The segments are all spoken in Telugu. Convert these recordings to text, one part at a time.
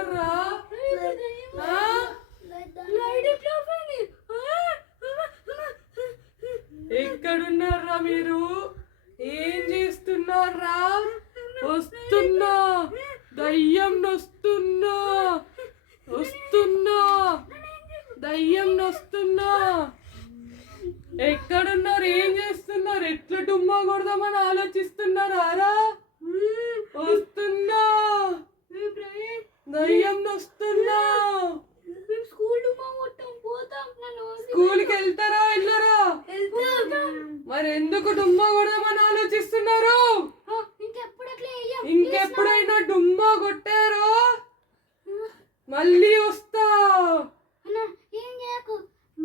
చేస్తున్నారా? ఎక్కడున్నారా మీరు? ఏం చేస్తున్నారా? వస్తున్నా, దయ్యం నొస్తున్నా, వస్తున్నా, దయ్యం నొస్తున్నా. ఎక్కడున్నారు? ఏం చేస్తున్నారు? ఎట్లా డుమ్మా కొడదామని ఆలోచిస్తున్నారా? వస్తున్నా, దయ్యం నొస్తున్నా. స్కూల్కి వెళ్తారా వెళ్ళరా? మరి ఎందుకు డుమ్మా కొడదామని ఆలోచిస్తున్నారు? ఇంకెప్పుడైనా డుమ్మా కొట్టారో మళ్ళీ వస్తా.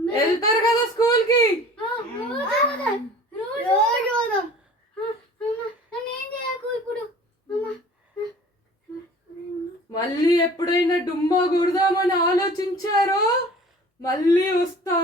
వెళ్తారు కదా స్కూల్ కి? మళ్ళీ ఎప్పుడైనా డుమ్మా కొడదామని ఆలోచించారో మళ్ళీ వస్తా.